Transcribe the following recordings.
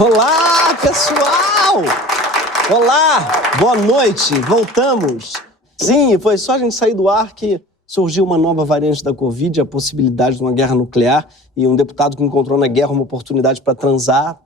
Olá, pessoal! Olá, boa noite, voltamos. Sim, foi só a gente sair do ar que surgiu uma nova variante da Covid, a possibilidade de uma guerra nuclear, e um deputado que encontrou na guerra uma oportunidade para transar,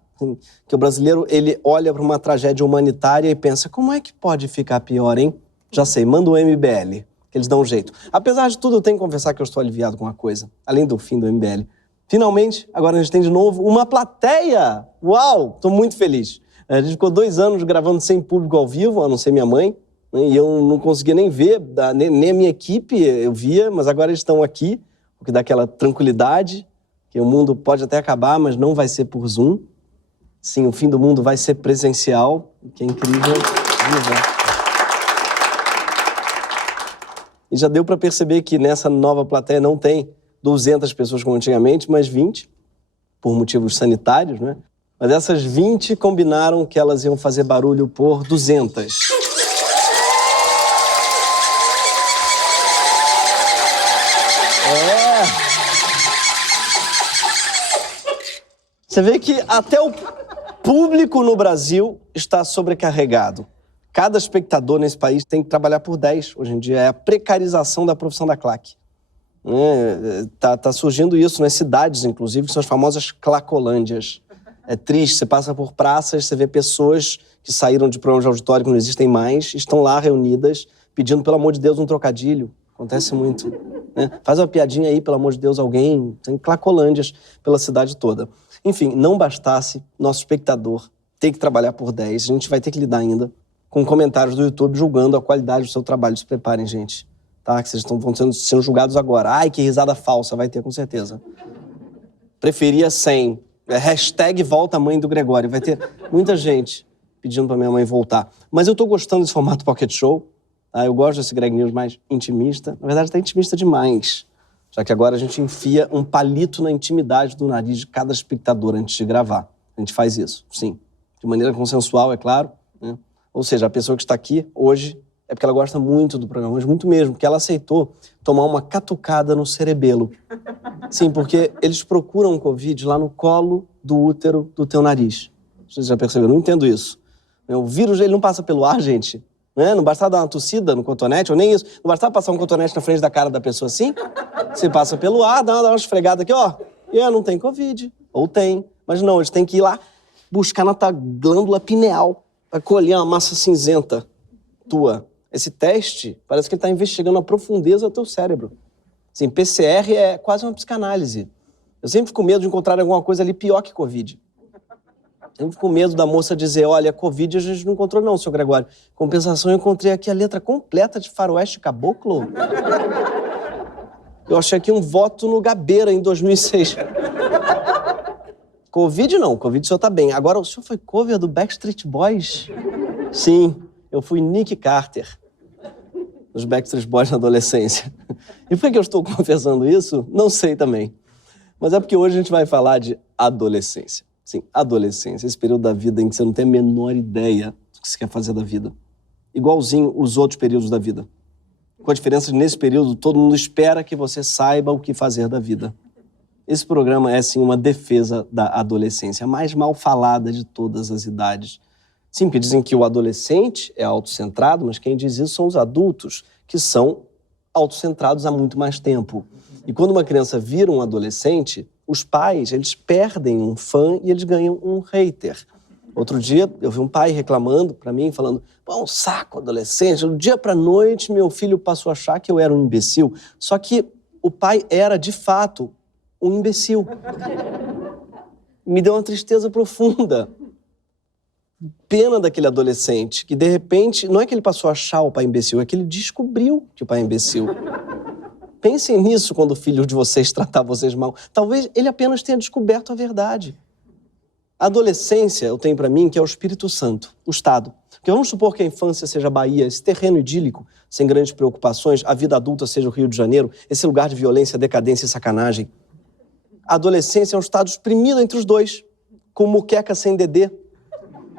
que o brasileiro, ele olha para uma tragédia humanitária e pensa, como é que pode ficar pior, hein? Já sei, manda um MBL, que eles dão um jeito. Apesar de tudo, eu tenho que confessar que eu estou aliviado com uma coisa, além do fim do MBL. Finalmente, agora a gente tem de novo uma plateia! Uau! Estou muito feliz. A gente ficou 2 anos gravando sem público ao vivo, a não ser minha mãe, né, e eu não conseguia nem ver, nem a minha equipe eu via, mas agora eles estão aqui, o que dá aquela tranquilidade, que o mundo pode até acabar, mas não vai ser por Zoom. Sim, o fim do mundo vai ser presencial, que é incrível. Viva! E já deu para perceber que nessa nova plateia não tem 200 pessoas como antigamente, mas 20, por motivos sanitários, né? Mas essas 20 combinaram que elas iam fazer barulho por 200. Você vê que até o público no Brasil está sobrecarregado. Cada espectador nesse país tem que trabalhar por 10. Hoje em dia é a precarização da profissão da claque. Tá surgindo isso nas cidades, inclusive, que são as famosas clacolândias. É triste, você passa por praças, você vê pessoas que saíram de programas de auditório que não existem mais, estão lá reunidas, pedindo, pelo amor de Deus, um trocadilho. Acontece muito. Né? Faz uma piadinha aí, pelo amor de Deus, alguém. Tem clacolândias pela cidade toda. Enfim, não bastasse nosso espectador ter que trabalhar por 10, a gente vai ter que lidar ainda com comentários do YouTube julgando a qualidade do seu trabalho. Se preparem, gente. Tá? Que vocês estão sendo julgados agora. Ai, que risada falsa. Vai ter, com certeza. Preferia sem. Hashtag volta mãe do Gregório. Vai ter muita gente pedindo pra minha mãe voltar. Mas eu tô gostando desse formato Pocket Show. Tá? Eu gosto desse Greg News mais intimista. Na verdade, tá intimista demais. Já que agora a gente enfia um palito na intimidade do nariz de cada espectador antes de gravar. A gente faz isso, sim. De maneira consensual, é claro. Né? Ou seja, a pessoa que está aqui hoje é porque ela gosta muito do programa, mas muito mesmo, porque ela aceitou tomar uma catucada no cerebelo. Sim, porque eles procuram o Covid lá no colo do útero do teu nariz. Vocês já perceberam? Eu não entendo isso. O vírus, ele não passa pelo ar, gente. Né? Não bastava dar uma tossida no cotonete, ou nem isso. Não bastava passar um cotonete na frente da cara da pessoa assim. Você passa pelo ar, dá uma esfregada aqui, ó. E não tem Covid. Ou tem. Mas não, eles têm que ir lá buscar na tua glândula pineal pra colher uma massa cinzenta tua. Esse teste parece que ele tá investigando a profundeza do teu cérebro. Assim, PCR é quase uma psicanálise. Eu sempre fico com medo de encontrar alguma coisa ali pior que Covid. Eu fico com medo da moça dizer, olha, Covid a gente não encontrou não, seu Gregório. Compensação, eu encontrei aqui a letra completa de Faroeste Caboclo. Eu achei aqui um voto no Gabeira em 2006. Covid não, Covid o senhor tá bem. Agora, o senhor foi cover do Backstreet Boys? Sim, eu fui Nick Carter, dos Backstreet Boys na adolescência. E por que eu estou confessando isso? Não sei também. Mas é porque hoje a gente vai falar de adolescência. Sim, adolescência, esse período da vida em que você não tem a menor ideia do que você quer fazer da vida. Igualzinho os outros períodos da vida. Com a diferença de, nesse período, todo mundo espera que você saiba o que fazer da vida. Esse programa é, sim, uma defesa da adolescência, a mais mal falada de todas as idades. Sim, porque dizem que o adolescente é autocentrado, mas quem diz isso são os adultos, que são autocentrados há muito mais tempo. E quando uma criança vira um adolescente, os pais, eles perdem um fã e eles ganham um hater. Outro dia, eu vi um pai reclamando pra mim, falando, pô, um saco adolescente, do dia pra noite meu filho passou a achar que eu era um imbecil. Só que o pai era, de fato, um imbecil. Me deu uma tristeza profunda. Pena daquele adolescente, que de repente, não é que ele passou a achar o pai imbecil, é que ele descobriu que o pai é imbecil. Pensem nisso quando o filho de vocês tratar vocês mal. Talvez ele apenas tenha descoberto a verdade. A adolescência, eu tenho pra mim, que é o Espírito Santo, o Estado. Porque vamos supor que a infância seja a Bahia, esse terreno idílico, sem grandes preocupações, a vida adulta seja o Rio de Janeiro, esse lugar de violência, decadência e sacanagem. A adolescência é um estado espremido entre os dois, com muqueca sem dedê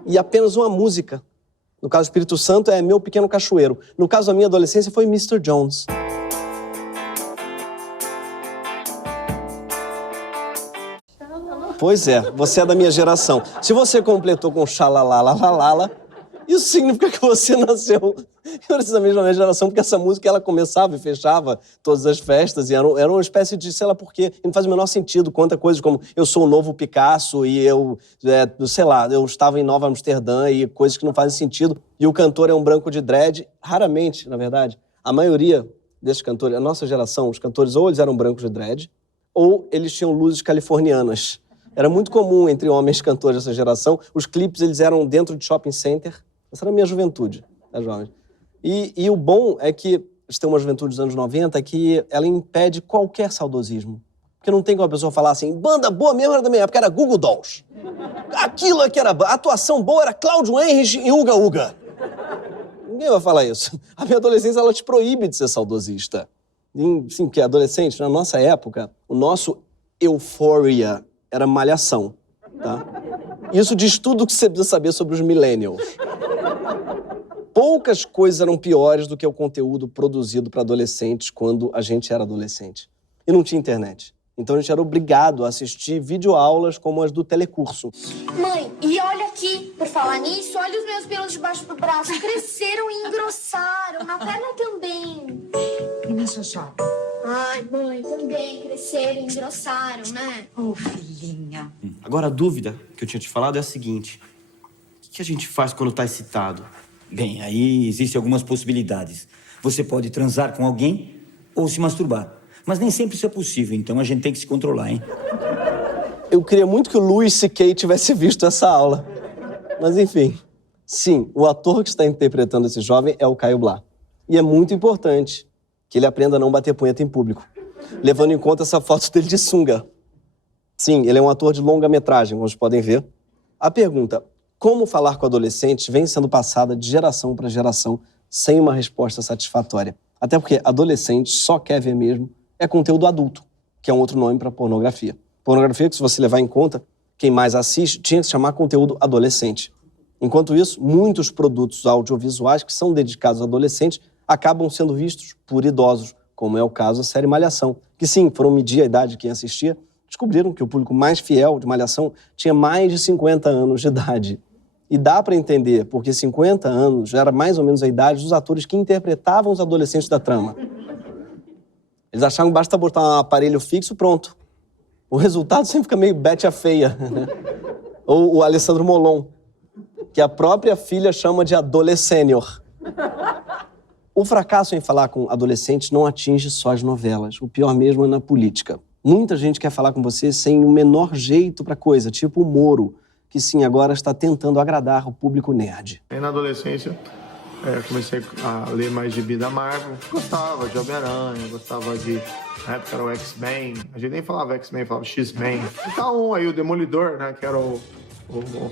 e apenas uma música. No caso do Espírito Santo é Meu Pequeno Cachoeiro. No caso da minha adolescência foi Mr. Jones. Pois é, você é da minha geração. Se você completou com xalalalala, isso significa que você nasceu precisamente na minha geração, porque essa música ela começava e fechava todas as festas e era uma espécie de, sei lá por quê, e não faz o menor sentido, conta coisas como eu sou o novo Picasso e eu estava em Nova Amsterdã e coisas que não fazem sentido. E o cantor é um branco de dread, raramente, na verdade, a maioria desses cantores, a nossa geração, os cantores ou eles eram brancos de dread ou eles tinham luzes californianas. Era muito comum entre homens cantores dessa geração. Os clipes, eles eram dentro de shopping center. Essa era a minha juventude, tá, jovens? E o bom é que eles têm uma juventude dos anos 90 que ela impede qualquer saudosismo. Porque não tem como a pessoa falar assim, banda boa mesmo era da minha época, era Google Dolls. Aquilo é que era... A atuação boa era Cláudio Henrich e Uga Uga. Ninguém vai falar isso. A minha adolescência, ela te proíbe de ser saudosista. Sim, porque adolescente, na nossa época, o nosso Euphoria era Malhação, tá? Isso diz tudo o que você precisa saber sobre os millennials. Poucas coisas eram piores do que o conteúdo produzido para adolescentes quando a gente era adolescente. E não tinha internet. Então a gente era obrigado a assistir videoaulas como as do telecurso. Mãe, e olha aqui, por falar nisso, olha os meus pelos debaixo do braço. Cresceram e engrossaram, na perna também. E na xoxota? Ai, mãe, também cresceram e engrossaram, né? Ô, filhinha. Agora, a dúvida que eu tinha te falado é a seguinte. O que a gente faz quando tá excitado? Bem, aí existem algumas possibilidades. Você pode transar com alguém ou se masturbar. Mas nem sempre isso é possível, então a gente tem que se controlar, hein? Eu queria muito que o Louis C.K. tivesse visto essa aula. Mas, enfim. Sim, o ator que está interpretando esse jovem é o Caio Blá. E é muito importante que ele aprenda a não bater punheta em público, levando em conta essa foto dele de sunga. Sim, ele é um ator de longa-metragem, como vocês podem ver. A pergunta, como falar com adolescentes, vem sendo passada de geração para geração sem uma resposta satisfatória. Até porque adolescente só quer ver mesmo é conteúdo adulto, que é um outro nome para pornografia. Pornografia que, se você levar em conta, quem mais assiste tinha que se chamar conteúdo adolescente. Enquanto isso, muitos produtos audiovisuais que são dedicados a adolescentes acabam sendo vistos por idosos, como é o caso da série Malhação, que sim, foram medir a idade de quem assistia, descobriram que o público mais fiel de Malhação tinha mais de 50 anos de idade. E dá para entender, porque 50 anos já era mais ou menos a idade dos atores que interpretavam os adolescentes da trama. Eles achavam que basta botar um aparelho fixo, pronto. O resultado sempre fica meio Betty a Feia, né? Ou o Alessandro Molon, que a própria filha chama de adolescênior. O fracasso em falar com adolescentes não atinge só as novelas. O pior mesmo é na política. Muita gente quer falar com você sem o menor jeito pra coisa, tipo o Moro, que sim, agora está tentando agradar o público nerd. Aí na adolescência, comecei a ler mais gibi da Marvel. Gostava de Homem-Aranha, gostava de... Na época era o X-Men. A gente nem falava X-Men, falava X-Men. Então aí o Demolidor, né, que era o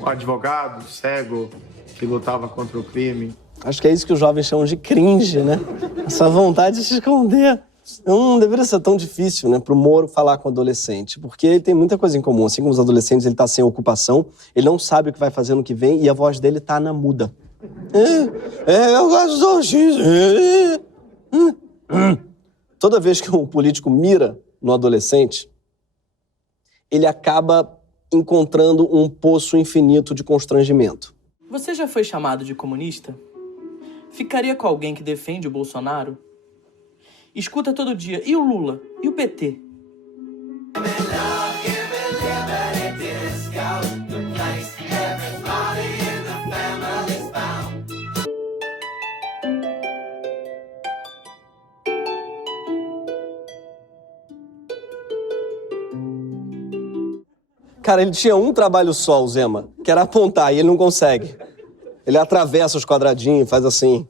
advogado cego que lutava contra o crime. Acho que é isso que os jovens chamam de cringe, né? Essa vontade de se esconder. Não deveria ser tão difícil, né, pro Moro falar com o adolescente, porque ele tem muita coisa em comum. Assim como os adolescentes, ele tá sem ocupação, ele não sabe o que vai fazer no que vem e a voz dele tá na muda. Eu gosto do X. Toda vez que um político mira no adolescente, ele acaba encontrando um poço infinito de constrangimento. Você já foi chamado de comunista? Ficaria com alguém que defende o Bolsonaro? Escuta todo dia. E o Lula? E o PT? Cara, ele tinha um trabalho só, o Zema, que era apontar, e ele não consegue. Ele atravessa os quadradinhos, faz assim.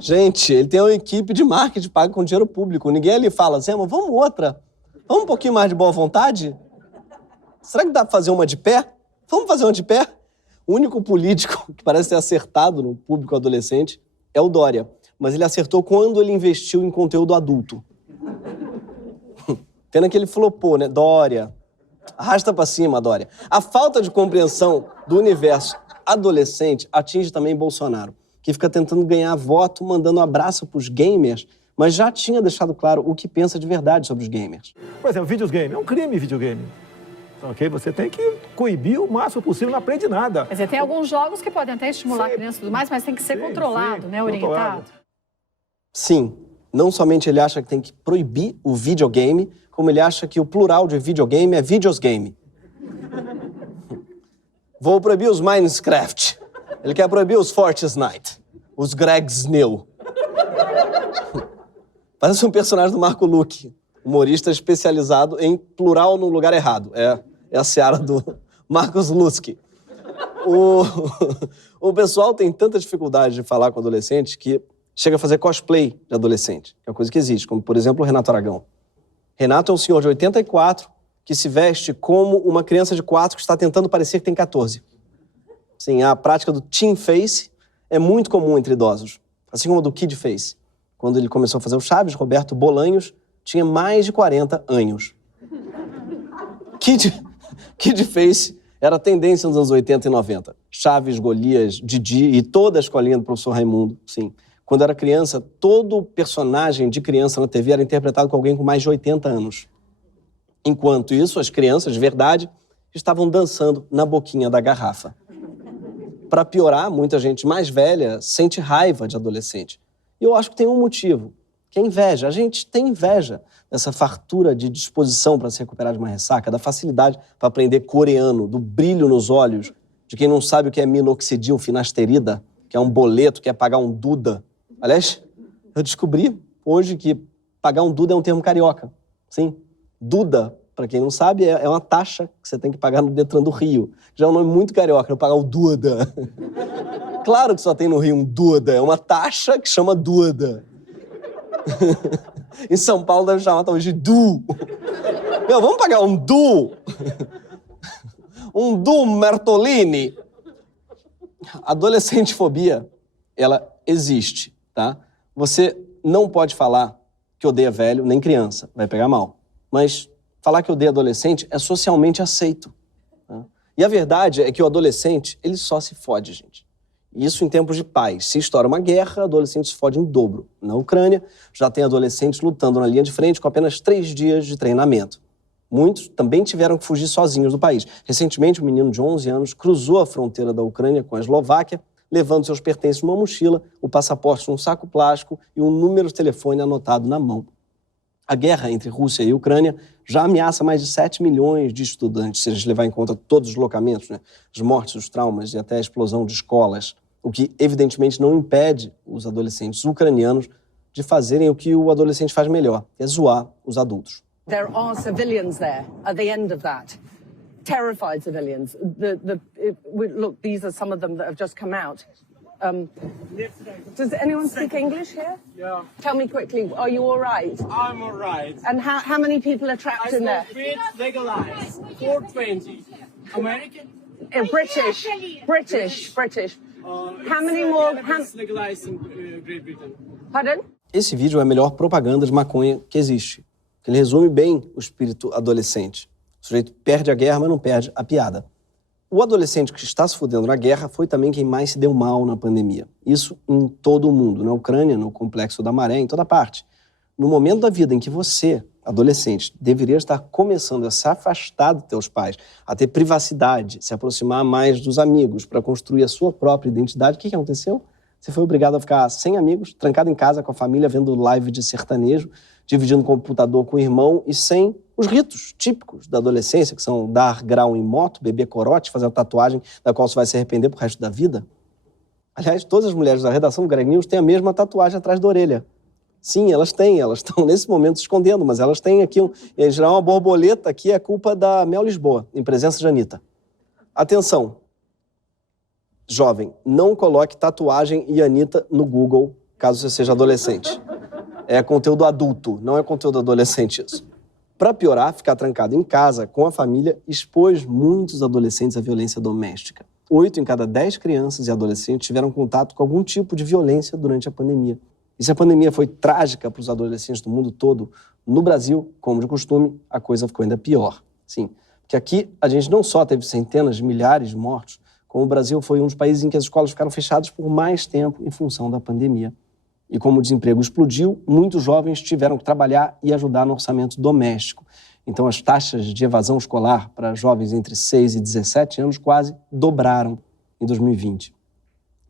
Gente, ele tem uma equipe de marketing paga com dinheiro público. Ninguém ali fala, Zema, vamos outra. Vamos um pouquinho mais de boa vontade? Será que dá pra fazer uma de pé? Vamos fazer uma de pé? O único político que parece ter acertado no público adolescente é o Dória. Mas ele acertou quando ele investiu em conteúdo adulto. Pena que ele flopou, né? Dória. Arrasta pra cima, Dória. A falta de compreensão do universo adolescente atinge também Bolsonaro, que fica tentando ganhar voto, mandando abraço pros gamers, mas já tinha deixado claro o que pensa de verdade sobre os gamers. Por exemplo, videogame. É um crime videogame. ok? Você tem que coibir o máximo possível, não aprende nada. Quer dizer, tem alguns jogos que podem até estimular a criança e tudo mais, mas tem que ser controlado, né? Orientado. Sim, não somente ele acha que tem que proibir o videogame, como ele acha que o plural de videogame é videogame. Vou proibir os Minecraft. Ele quer proibir os Fortnite, os Greg Snell. Parece um personagem do Marco Luque, humorista especializado em plural no lugar errado. É a seara do Marcos Luski. O pessoal tem tanta dificuldade de falar com adolescentes que chega a fazer cosplay de adolescente, que é uma coisa que existe, como, por exemplo, o Renato Aragão. Renato é um senhor de 84 que se veste como uma criança de 4 que está tentando parecer que tem 14. Sim, a prática do teen face é muito comum entre idosos, assim como a do kid face. Quando ele começou a fazer o Chaves, Roberto Bolanhos tinha mais de 40 anos. Kid face era a tendência nos anos 80 e 90. Chaves, Golias, Didi e toda a escolinha do professor Raimundo, sim. Quando era criança, todo personagem de criança na TV era interpretado por alguém com mais de 80 anos. Enquanto isso, as crianças, de verdade, estavam dançando na boquinha da garrafa. Para piorar, muita gente mais velha sente raiva de adolescente. E eu acho que tem um motivo, que é inveja. A gente tem inveja dessa fartura de disposição para se recuperar de uma ressaca, da facilidade para aprender coreano, do brilho nos olhos, de quem não sabe o que é minoxidil, finasterida, que é um boleto, que é pagar um duda. Aliás, eu descobri hoje que pagar um duda é um termo carioca. Sim, duda, para quem não sabe, é uma taxa que você tem que pagar no Detran do Rio. Já é um nome muito carioca, eu pagar o duda. Claro que só tem no Rio um duda, é uma taxa que chama duda. Em São Paulo deve chamar talvez de du. Meu, vamos pagar um du? Um du Mertolini? Adolescentefobia, ela existe, tá? Você não pode falar que odeia velho nem criança, vai pegar mal. Mas falar que odeia adolescente é socialmente aceito. Tá? E a verdade é que o adolescente, ele só se fode, gente. Isso em tempos de paz. Se estoura uma guerra, adolescentes se fodem em dobro. Na Ucrânia, já tem adolescentes lutando na linha de frente com apenas 3 dias de treinamento. Muitos também tiveram que fugir sozinhos do país. Recentemente, um menino de 11 anos cruzou a fronteira da Ucrânia com a Eslováquia, levando seus pertences numa mochila, o passaporte num saco plástico e um número de telefone anotado na mão. A guerra entre Rússia e Ucrânia já ameaça mais de 7 milhões de estudantes, se a gente levar em conta todos os deslocamentos, né? As mortes, os traumas e até a explosão de escolas, o que evidentemente não impede os adolescentes ucranianos de fazerem o que o adolescente faz melhor, que é zoar os adultos. There are civilians there at the end of that. Terrified civilians. Look, these are some of them that have just come out. Does anyone speak English here? Yeah. Tell me quickly, are you all right? I'm all right. And how many people are trapped in there? Legalized. 420. American? British. How many more? Legalized in Great Britain. Pardon? Esse vídeo é a melhor propaganda de maconha que existe. Ele resume bem o espírito adolescente. O sujeito perde a guerra, mas não perde a piada. O adolescente que está se fudendo na guerra foi também quem mais se deu mal na pandemia. Isso em todo o mundo, na Ucrânia, no Complexo da Maré, em toda parte. No momento da vida em que você, adolescente, deveria estar começando a se afastar dos teus pais, a ter privacidade, se aproximar mais dos amigos para construir a sua própria identidade, o que aconteceu? Você foi obrigado a ficar sem amigos, trancado em casa com a família, vendo live de sertanejo, dividindo o computador com o irmão e sem os ritos típicos da adolescência, que são dar grau em moto, beber corote, fazer uma tatuagem da qual você vai se arrepender pro resto da vida. Aliás, todas as mulheres da redação do Greg News têm a mesma tatuagem atrás da orelha. Sim, elas estão nesse momento se escondendo, mas elas têm aqui, em geral, uma borboleta aqui, é culpa da Mel Lisboa, em presença de Anitta. Atenção, jovem, não coloque tatuagem e Anitta no Google, caso você seja adolescente. É conteúdo adulto, não é conteúdo adolescente isso. Para piorar, ficar trancado em casa com a família expôs muitos adolescentes à violência doméstica. 8 em cada 10 crianças e adolescentes tiveram contato com algum tipo de violência durante a pandemia. E se a pandemia foi trágica para os adolescentes do mundo todo, no Brasil, como de costume, a coisa ficou ainda pior. Sim, porque aqui a gente não só teve centenas de milhares de mortos, como o Brasil foi um dos países em que as escolas ficaram fechadas por mais tempo em função da pandemia. E como o desemprego explodiu, muitos jovens tiveram que trabalhar e ajudar no orçamento doméstico. Então, as taxas de evasão escolar para jovens entre 6 e 17 anos quase dobraram em 2020,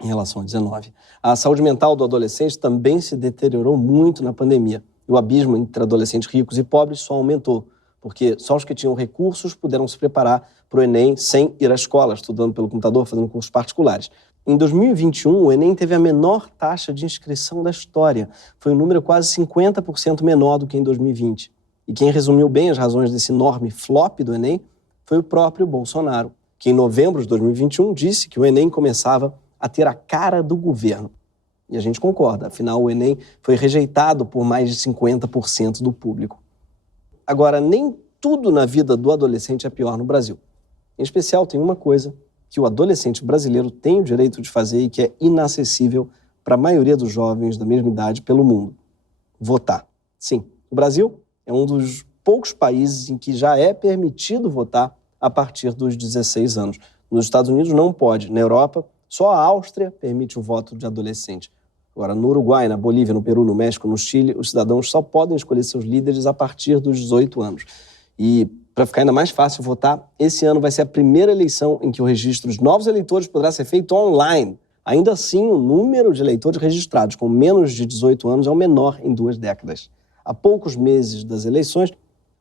em relação a 19. A saúde mental do adolescente também se deteriorou muito na pandemia. E o abismo entre adolescentes ricos e pobres só aumentou, porque só os que tinham recursos puderam se preparar para o Enem sem ir à escola, estudando pelo computador, fazendo cursos particulares. Em 2021, o Enem teve a menor taxa de inscrição da história. Foi um número quase 50% menor do que em 2020. E quem resumiu bem as razões desse enorme flop do Enem foi o próprio Bolsonaro, que em novembro de 2021 disse que o Enem começava a ter a cara do governo. E a gente concorda, afinal o Enem foi rejeitado por mais de 50% do público. Agora, nem tudo na vida do adolescente é pior no Brasil. Em especial, tem uma coisa que o adolescente brasileiro tem o direito de fazer e que é inacessível para a maioria dos jovens da mesma idade pelo mundo: votar. Sim, o Brasil é um dos poucos países em que já é permitido votar a partir dos 16 anos. Nos Estados Unidos não pode. Na Europa, só a Áustria permite o voto de adolescente. Agora, no Uruguai, na Bolívia, no Peru, no México, no Chile, os cidadãos só podem escolher seus líderes a partir dos 18 anos. E, para ficar ainda mais fácil votar, esse ano vai ser a primeira eleição em que o registro dos novos eleitores poderá ser feito online. Ainda assim, o número de eleitores registrados com menos de 18 anos é o menor em 2 décadas. Há poucos meses das eleições,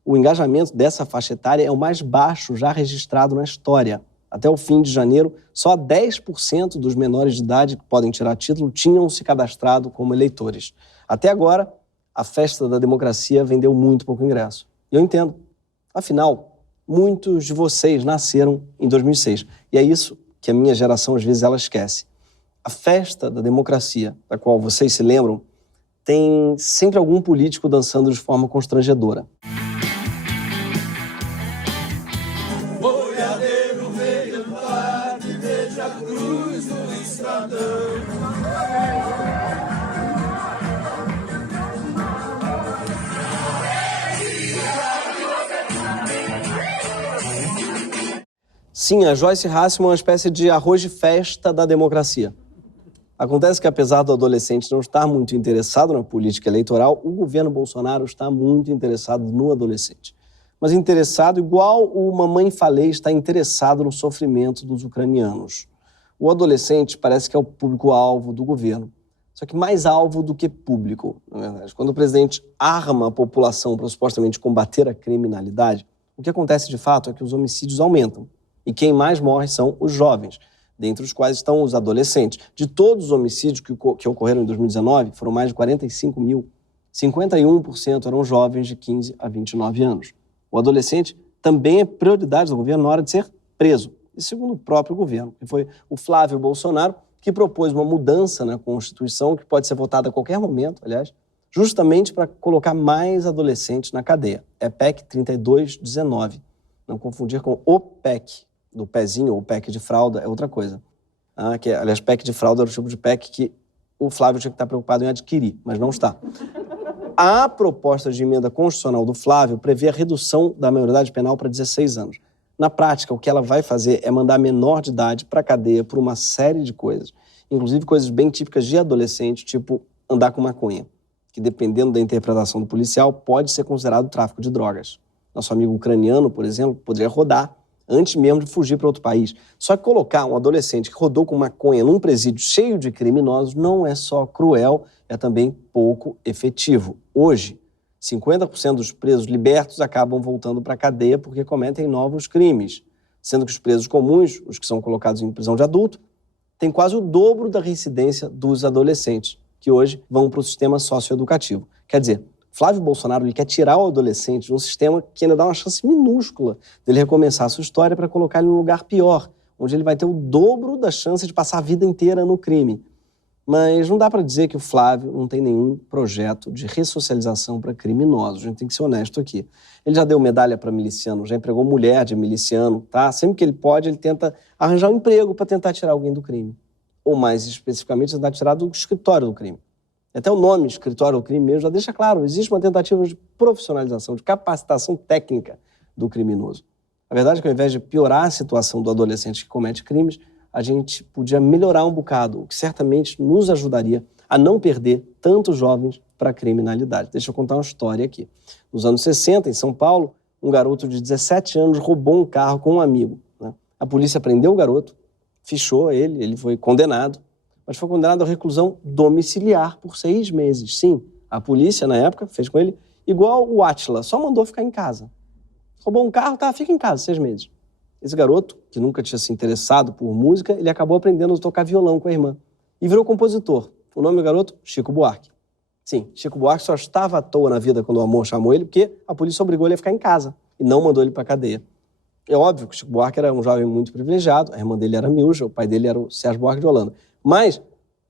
o engajamento dessa faixa etária é o mais baixo já registrado na história. Até o fim de janeiro, só 10% dos menores de idade que podem tirar título tinham se cadastrado como eleitores. Até agora, a festa da democracia vendeu muito pouco ingresso. E eu entendo. Afinal, muitos de vocês nasceram em 2006. E é isso que a minha geração, às vezes, ela esquece. A festa da democracia, da qual vocês se lembram, tem sempre algum político dançando de forma constrangedora. Boiadeiro veio tarde, veja a cruz do estradão. Sim, a Joyce Hasselman é uma espécie de arroz de festa da democracia. Acontece que, apesar do adolescente não estar muito interessado na política eleitoral, o governo Bolsonaro está muito interessado no adolescente. Mas interessado igual o Mamãe Falei está interessado no sofrimento dos ucranianos. O adolescente parece que é o público-alvo do governo. Só que mais alvo do que público, na verdade. Quando o presidente arma a população para supostamente combater a criminalidade, o que acontece de fato é que os homicídios aumentam. E quem mais morre são os jovens, dentre os quais estão os adolescentes. De todos os homicídios que ocorreram em 2019, foram mais de 45 mil. 51% eram jovens de 15 a 29 anos. O adolescente também é prioridade do governo na hora de ser preso. E segundo o próprio governo, que foi o Flávio Bolsonaro, que propôs uma mudança na Constituição, que pode ser votada a qualquer momento, aliás, justamente para colocar mais adolescentes na cadeia. É PEC 3219. Não confundir com o PEC do pezinho ou PEC de fralda, é outra coisa. Aliás, PEC de fralda era o tipo de PEC que o Flávio tinha que estar preocupado em adquirir, mas não está. A proposta de emenda constitucional do Flávio prevê a redução da maioridade penal para 16 anos. Na prática, o que ela vai fazer é mandar menor de idade para a cadeia por uma série de coisas, inclusive coisas bem típicas de adolescente, tipo andar com maconha, que dependendo da interpretação do policial pode ser considerado tráfico de drogas. Nosso amigo ucraniano, por exemplo, poderia rodar antes mesmo de fugir para outro país. Só que colocar um adolescente que rodou com maconha num presídio cheio de criminosos não é só cruel, é também pouco efetivo. Hoje, 50% dos presos libertos acabam voltando para a cadeia porque cometem novos crimes, sendo que os presos comuns, os que são colocados em prisão de adulto, têm quase o dobro da reincidência dos adolescentes, que hoje vão para o sistema socioeducativo. Quer dizer, Flávio Bolsonaro ele quer tirar o adolescente de um sistema que ainda dá uma chance minúscula dele recomeçar a sua história para colocar ele num lugar pior, onde ele vai ter o dobro da chance de passar a vida inteira no crime. Mas não dá para dizer que o Flávio não tem nenhum projeto de ressocialização para criminosos. A gente tem que ser honesto aqui. Ele já deu medalha para miliciano, já empregou mulher de miliciano, tá? Sempre que ele pode, ele tenta arranjar um emprego para tentar tirar alguém do crime. Ou mais especificamente, tentar tirar do escritório do crime. Até o nome, escritório do crime mesmo, já deixa claro, existe uma tentativa de profissionalização, de capacitação técnica do criminoso. A verdade é que ao invés de piorar a situação do adolescente que comete crimes, a gente podia melhorar um bocado, o que certamente nos ajudaria a não perder tantos jovens para a criminalidade. Deixa eu contar uma história aqui. Nos anos 60, em São Paulo, um garoto de 17 anos roubou um carro com um amigo, né? A polícia prendeu o garoto, fichou ele foi condenado, mas foi condenado à reclusão domiciliar por 6 meses. Sim, a polícia, na época, fez com ele igual o Átila, só mandou ficar em casa. Roubou um carro, tá, fica em casa 6 meses. Esse garoto, que nunca tinha se interessado por música, ele acabou aprendendo a tocar violão com a irmã e virou compositor. O nome do garoto, Chico Buarque. Sim, Chico Buarque só estava à toa na vida quando o amor chamou ele, porque a polícia obrigou ele a ficar em casa e não mandou ele para a cadeia. É óbvio que o Chico Buarque era um jovem muito privilegiado, a irmã dele era Milja, o pai dele era o Sérgio Buarque de Holanda. Mas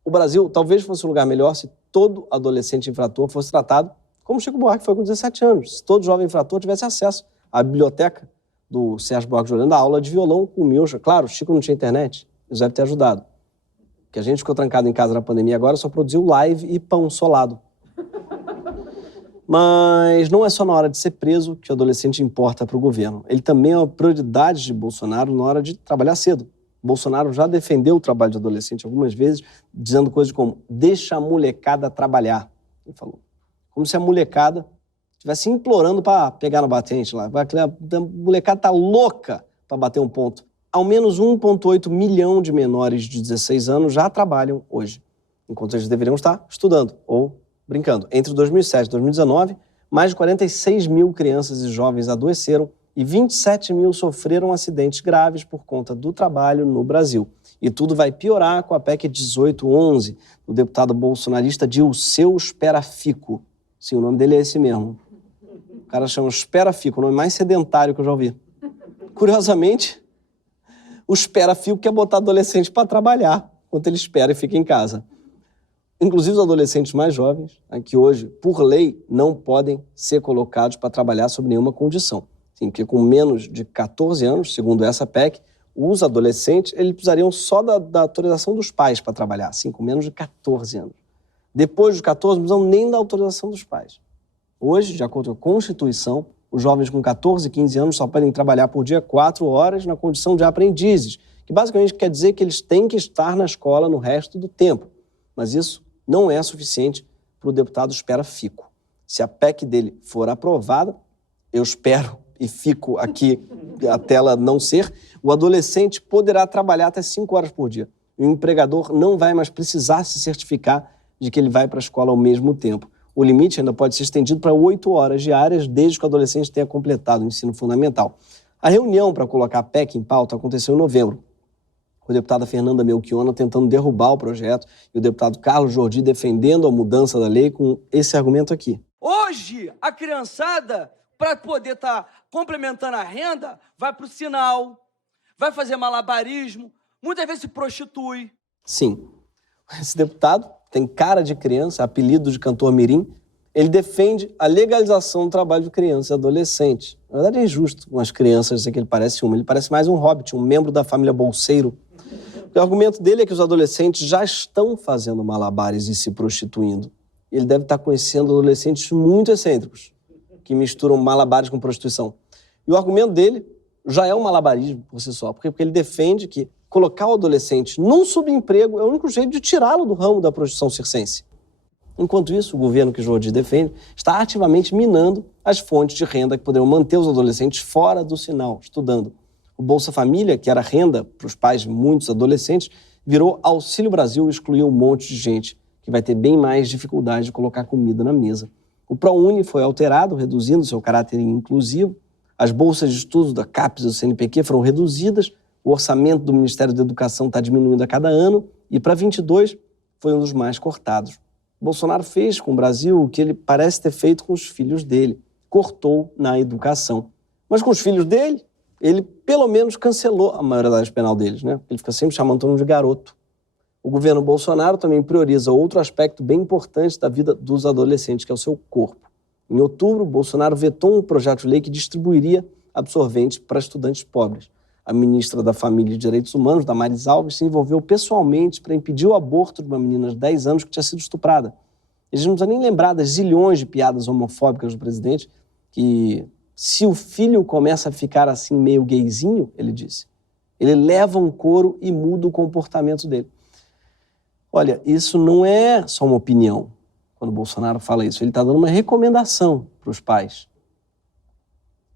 o Brasil talvez fosse um lugar melhor se todo adolescente infrator fosse tratado como Chico Buarque foi com 17 anos. Se todo jovem infrator tivesse acesso à biblioteca do Sérgio Buarque de Holanda, a aula de violão com o Milja. Claro, o Chico não tinha internet, isso deve ter ajudado. Porque a gente ficou trancado em casa na pandemia agora, só produziu live e pão solado. Mas não é só na hora de ser preso que o adolescente importa para o governo. Ele também é uma prioridade de Bolsonaro na hora de trabalhar cedo. Bolsonaro já defendeu o trabalho de adolescente algumas vezes, dizendo coisas como, deixa a molecada trabalhar. Ele falou. Como se a molecada estivesse implorando para pegar no batente lá. A molecada tá louca para bater um ponto. Ao menos 1,8 milhão de menores de 16 anos já trabalham hoje, enquanto eles deveriam estar estudando ou brincando. Entre 2007 e 2019, mais de 46 mil crianças e jovens adoeceram e 27 mil sofreram acidentes graves por conta do trabalho no Brasil. E tudo vai piorar com a PEC 1811, do deputado bolsonarista Dirceu Espera-Fico. Sim, o nome dele é esse mesmo. O cara chama Espera-Fico, o nome mais sedentário que eu já ouvi. Curiosamente, o Espera-Fico quer botar adolescente para trabalhar, enquanto ele espera e fica em casa. Inclusive os adolescentes mais jovens, que hoje, por lei, não podem ser colocados para trabalhar sob nenhuma condição. Sim, porque com menos de 14 anos, segundo essa PEC, os adolescentes eles precisariam só da autorização dos pais para trabalhar, assim, com menos de 14 anos. Depois dos 14, não precisam nem da autorização dos pais. Hoje, de acordo com a Constituição, os jovens com 14 e 15 anos só podem trabalhar por dia 4 horas na condição de aprendizes, que basicamente quer dizer que eles têm que estar na escola no resto do tempo. Mas isso não é suficiente para o deputado Espera-Fico. Se a PEC dele for aprovada, eu espero e fico aqui até ela não ser, o adolescente poderá trabalhar até 5 horas por dia. E o empregador não vai mais precisar se certificar de que ele vai para a escola ao mesmo tempo. O limite ainda pode ser estendido para 8 horas diárias, desde que o adolescente tenha completado o ensino fundamental. A reunião para colocar a PEC em pauta aconteceu em novembro, com a deputada Fernanda Melchiona tentando derrubar o projeto e o deputado Carlos Jordi defendendo a mudança da lei com esse argumento aqui. Hoje, a criançada, para poder estar complementando a renda, vai para o sinal, vai fazer malabarismo, muitas vezes se prostitui. Sim, esse deputado tem cara de criança, apelido de cantor mirim, ele defende a legalização do trabalho de crianças e adolescentes. Na verdade é injusto com as crianças dizer que ele parece mais um hobbit, um membro da família Bolseiro. O argumento dele é que os adolescentes já estão fazendo malabares e se prostituindo. Ele deve estar conhecendo adolescentes muito excêntricos, que misturam malabares com prostituição. E o argumento dele já é um malabarismo por si só, porque ele defende que colocar o adolescente num subemprego é o único jeito de tirá-lo do ramo da prostituição circense. Enquanto isso, o governo que Jordi defende está ativamente minando as fontes de renda que poderiam manter os adolescentes fora do sinal, estudando. O Bolsa Família, que era renda para os pais de muitos adolescentes, virou Auxílio Brasil e excluiu um monte de gente que vai ter bem mais dificuldade de colocar comida na mesa. O ProUni foi alterado, reduzindo seu caráter inclusivo. As bolsas de estudo da CAPES e do CNPq foram reduzidas. O orçamento do Ministério da Educação está diminuindo a cada ano e para 22 foi um dos mais cortados. Bolsonaro fez com o Brasil o que ele parece ter feito com os filhos dele. Cortou na educação. Mas com os filhos dele, ele pelo menos cancelou a maioridade penal deles, né? Ele fica sempre chamando todo mundo de garoto. O governo Bolsonaro também prioriza outro aspecto bem importante da vida dos adolescentes, que é o seu corpo. Em outubro, Bolsonaro vetou um projeto de lei que distribuiria absorventes para estudantes pobres. A ministra da Família e Direitos Humanos, Damares Alves, se envolveu pessoalmente para impedir o aborto de uma menina de 10 anos que tinha sido estuprada. Eles não precisam nem lembrar das zilhões de piadas homofóbicas do presidente, que se o filho começa a ficar assim meio gayzinho, ele disse, ele leva um couro e muda o comportamento dele. Olha, isso não é só uma opinião. Quando o Bolsonaro fala isso, ele está dando uma recomendação para os pais.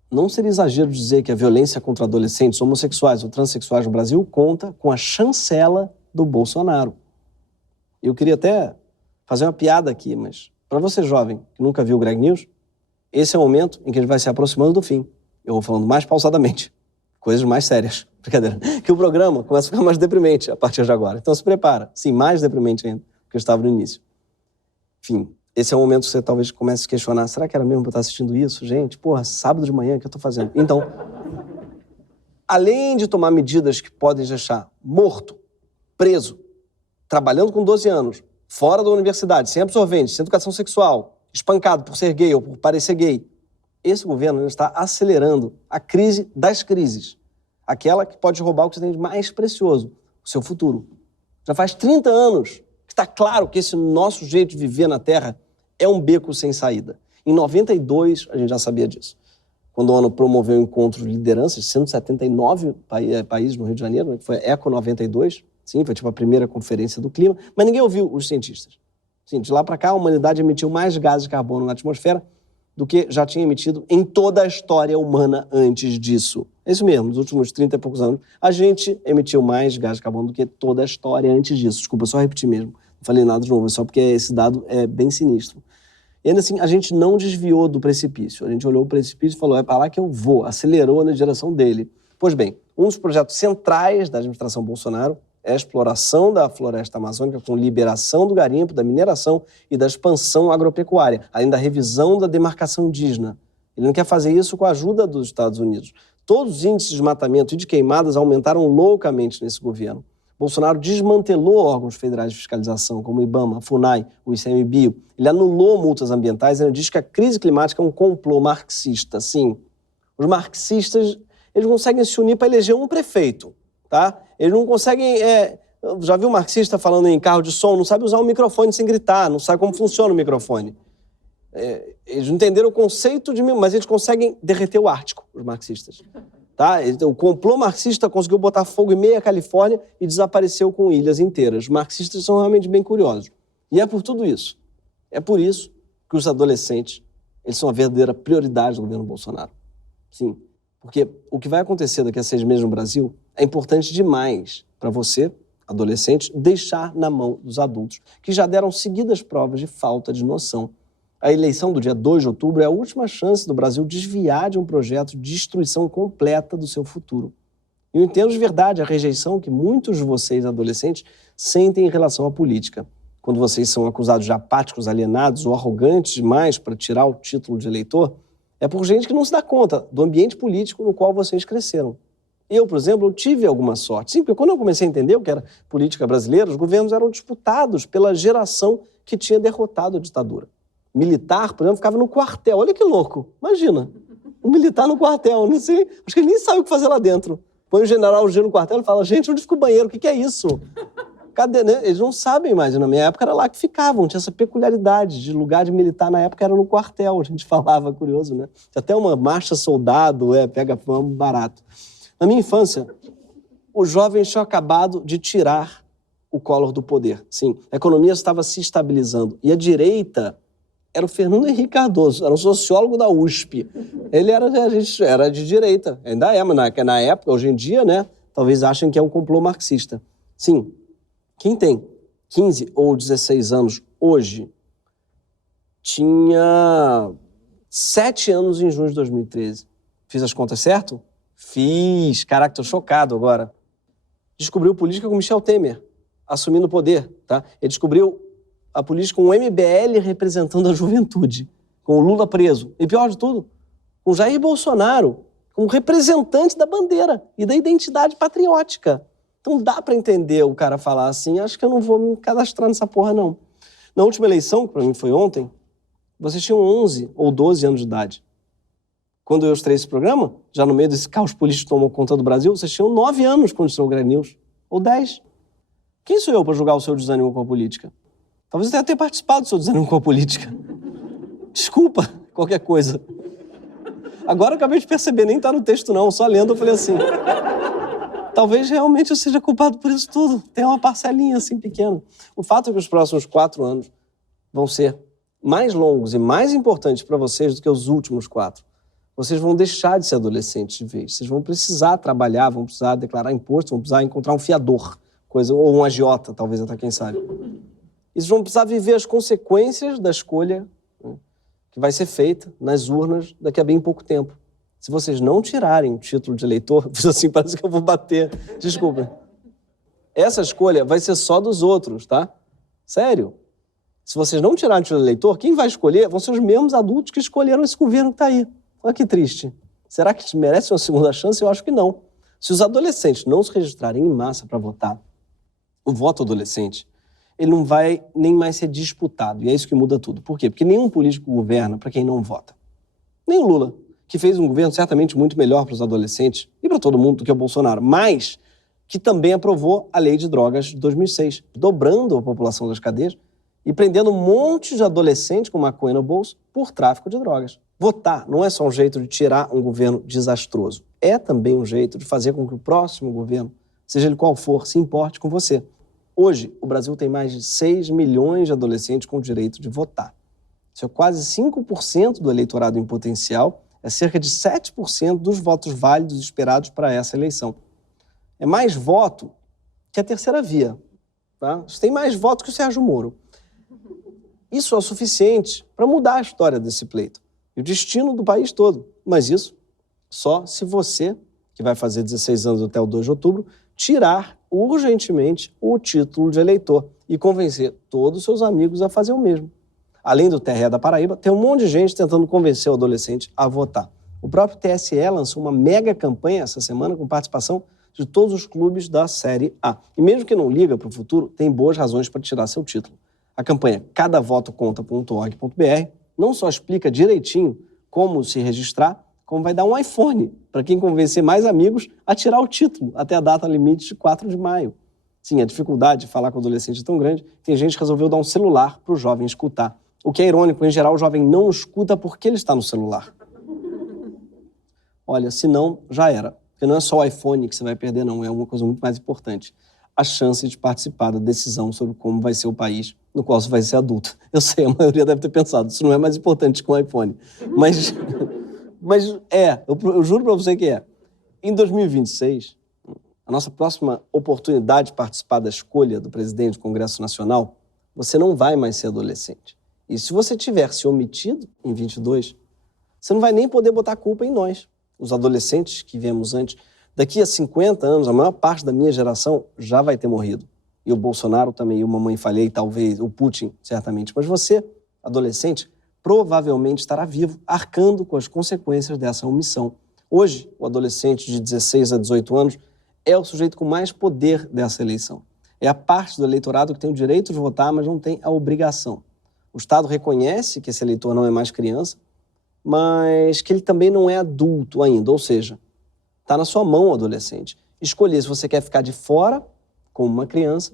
Não seria exagero dizer que a violência contra adolescentes homossexuais ou transexuais no Brasil conta com a chancela do Bolsonaro. Eu queria até fazer uma piada aqui, mas para você jovem que nunca viu o Greg News, esse é o momento em que a gente vai se aproximando do fim. Eu vou falando mais pausadamente, coisas mais sérias, brincadeira, que o programa começa a ficar mais deprimente a partir de agora. Então se prepara, sim, mais deprimente ainda, porque eu estava no início. Enfim, esse é o momento que você talvez comece a se questionar, será que era mesmo para eu estar assistindo isso? Gente, porra, sábado de manhã, o que eu estou fazendo? Então, além de tomar medidas que podem deixar morto, preso, trabalhando com 12 anos, fora da universidade, sem absorvente, sem educação sexual, espancado por ser gay ou por parecer gay, esse governo está acelerando a crise das crises. Aquela que pode roubar o que você tem de mais precioso, o seu futuro. Já faz 30 anos que está claro que esse nosso jeito de viver na Terra é um beco sem saída. Em 92, a gente já sabia disso. Quando a ONU promoveu o encontro de lideranças, 179 países no Rio de Janeiro, que foi Eco 92, sim, foi tipo a primeira conferência do clima, mas ninguém ouviu os cientistas. Sim, de lá para cá, a humanidade emitiu mais gases de carbono na atmosfera do que já tinha emitido em toda a história humana antes disso. É isso mesmo, nos últimos 30 e poucos anos, a gente emitiu mais gases de carbono do que toda a história antes disso. Desculpa, só repetir mesmo. Não falei nada de novo, só porque esse dado é bem sinistro. E ainda assim, a gente não desviou do precipício. A gente olhou o precipício e falou, é para lá que eu vou. Acelerou na direção dele. Pois bem, um dos projetos centrais da administração Bolsonaro é a exploração da floresta amazônica com liberação do garimpo, da mineração e da expansão agropecuária, além da revisão da demarcação indígena. Ele não quer fazer isso com a ajuda dos Estados Unidos. Todos os índices de desmatamento e de queimadas aumentaram loucamente nesse governo. Bolsonaro desmantelou órgãos federais de fiscalização, como o IBAMA, a FUNAI, o ICMBio. Ele anulou multas ambientais e ele diz que a crise climática é um complô marxista. Sim, os marxistas eles conseguem se unir para eleger um prefeito, tá? Eles não conseguem... já viu marxista falando em carro de som? Não sabe usar um microfone sem gritar, não sabe como funciona o microfone. Eles não entenderam o conceito de... Mas eles conseguem derreter o Ártico, os marxistas. Tá? O complô marxista conseguiu botar fogo em meia Califórnia e desapareceu com ilhas inteiras. Os marxistas são realmente bem curiosos. E é por tudo isso. É por isso que os adolescentes eles são a verdadeira prioridade do governo Bolsonaro. Sim, porque o que vai acontecer daqui a 6 meses no Brasil é importante demais para você, adolescente, deixar na mão dos adultos, que já deram seguidas provas de falta de noção. A eleição do dia 2 de outubro é a última chance do Brasil desviar de um projeto de destruição completa do seu futuro. Eu entendo de verdade a rejeição que muitos de vocês, adolescentes, sentem em relação à política. Quando vocês são acusados de apáticos, alienados ou arrogantes demais para tirar o título de eleitor, é por gente que não se dá conta do ambiente político no qual vocês cresceram. Eu, por exemplo, tive alguma sorte. Sim, porque quando eu comecei a entender o que era política brasileira, os governos eram disputados pela geração que tinha derrotado a ditadura. Militar, por exemplo, ficava no quartel. Olha que louco. Imagina. Um militar no quartel. Não sei, acho que ele nem sabe o que fazer lá dentro. Põe o general G no quartel e fala, gente, onde fica o banheiro? O que é isso? Cadê, né? Eles não sabem mais. Na minha época era lá que ficavam. Tinha essa peculiaridade de lugar de militar na época era no quartel. A gente falava, curioso, né? Tinha até uma marcha soldado, pega fama, barato. Na minha infância, os jovens tinham acabado de tirar o Collor do poder. Sim, a economia estava se estabilizando. E a direita era o Fernando Henrique Cardoso, era um sociólogo da USP. Ele era de direita, ainda é, mas na época, hoje em dia, né, talvez achem que é um complô marxista. Sim, quem tem 15 ou 16 anos hoje tinha 7 anos em junho de 2013. Fiz as contas certo? Fiz. Caraca, tô chocado agora. Descobriu política com Michel Temer, assumindo o poder, tá? Ele descobriu a política com o MBL representando a juventude, com o Lula preso. E pior de tudo, com Jair Bolsonaro como representante da bandeira e da identidade patriótica. Então dá para entender o cara falar assim, acho que eu não vou me cadastrar nessa porra, não. Na última eleição, que para mim foi ontem, vocês tinham 11 ou 12 anos de idade. Quando eu estrei esse programa, já no meio desse caos político que tomou conta do Brasil, vocês tinham 9 anos quando estreou o Greg News. Ou 10. Quem sou eu para julgar o seu desânimo com a política? Talvez eu tenha participado do seu desânimo com a política. Desculpa, qualquer coisa. Agora eu acabei de perceber, nem tá no texto não, só lendo eu falei assim. Talvez realmente eu seja culpado por isso tudo. Tem uma parcelinha assim pequena. O fato é que os próximos 4 anos vão ser mais longos e mais importantes para vocês do que os últimos 4. Vocês vão deixar de ser adolescentes de vez. Vocês vão precisar trabalhar, vão precisar declarar imposto, vão precisar encontrar um fiador, ou um agiota, talvez até quem sabe. E vocês vão precisar viver as consequências da escolha, né, que vai ser feita nas urnas daqui a bem pouco tempo. Se vocês não tirarem o título de eleitor, assim, parece que eu vou bater. Desculpa. Essa escolha vai ser só dos outros, tá? Sério. Se vocês não tirarem o título de eleitor, quem vai escolher vão ser os mesmos adultos que escolheram esse governo que tá aí. Olha que triste. Será que merece uma segunda chance? Eu acho que não. Se os adolescentes não se registrarem em massa para votar, o voto adolescente, ele não vai nem mais ser disputado. E é isso que muda tudo. Por quê? Porque nenhum político governa para quem não vota. Nem o Lula, que fez um governo certamente muito melhor para os adolescentes e para todo mundo do que o Bolsonaro, mas que também aprovou a lei de drogas de 2006, dobrando a população das cadeias e prendendo um monte de adolescentes com maconha no bolso por tráfico de drogas. Votar não é só um jeito de tirar um governo desastroso, é também um jeito de fazer com que o próximo governo, seja ele qual for, se importe com você. Hoje, o Brasil tem mais de 6 milhões de adolescentes com o direito de votar. Isso é quase 5% do eleitorado em potencial, é cerca de 7% dos votos válidos esperados para essa eleição. É mais voto que a terceira via. Tá? Você tem mais votos que o Sérgio Moro. Isso é o suficiente para mudar a história desse pleito e o destino do país todo. Mas isso só se você, que vai fazer 16 anos até o 2 de outubro, tirar urgentemente o título de eleitor e convencer todos os seus amigos a fazer o mesmo. Além do TRE da Paraíba, tem um monte de gente tentando convencer o adolescente a votar. O próprio TSE lançou uma mega campanha essa semana com participação de todos os clubes da Série A. E mesmo que não liga para o futuro, tem boas razões para tirar seu título. A campanha cadavotoconta.org.br não só explica direitinho como se registrar, como vai dar um iPhone para quem convencer mais amigos a tirar o título até a data limite de 4 de maio. Sim, a dificuldade de falar com o adolescente é tão grande, tem gente que resolveu dar um celular para o jovem escutar. O que é irônico, em geral, o jovem não escuta porque ele está no celular. Olha, se não, já era. Porque não é só o iPhone que você vai perder, não. É uma coisa muito mais importante. A chance de participar da decisão sobre como vai ser o país no qual você vai ser adulto. Eu sei, a maioria deve ter pensado, isso não é mais importante que um iPhone. Mas eu juro para você que é. Em 2026, a nossa próxima oportunidade de participar da escolha do presidente do Congresso Nacional, você não vai mais ser adolescente. E se você tiver se omitido em 22, você não vai nem poder botar a culpa em nós, os adolescentes que viemos antes. Daqui a 50 anos, a maior parte da minha geração já vai ter morrido. E o Bolsonaro também, e o Mamãe Falei, talvez, o Putin, certamente. Mas você, adolescente, provavelmente estará vivo, arcando com as consequências dessa omissão. Hoje, o adolescente de 16 a 18 anos é o sujeito com mais poder dessa eleição. É a parte do eleitorado que tem o direito de votar, mas não tem a obrigação. O Estado reconhece que esse eleitor não é mais criança, mas que ele também não é adulto ainda, ou seja, está na sua mão, adolescente, escolher se você quer ficar de fora, como uma criança,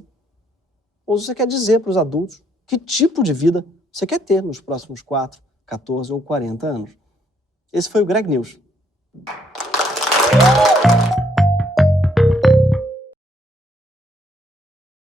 ou se você quer dizer para os adultos que tipo de vida você quer ter nos próximos 4, 14 ou 40 anos. Esse foi o Greg News.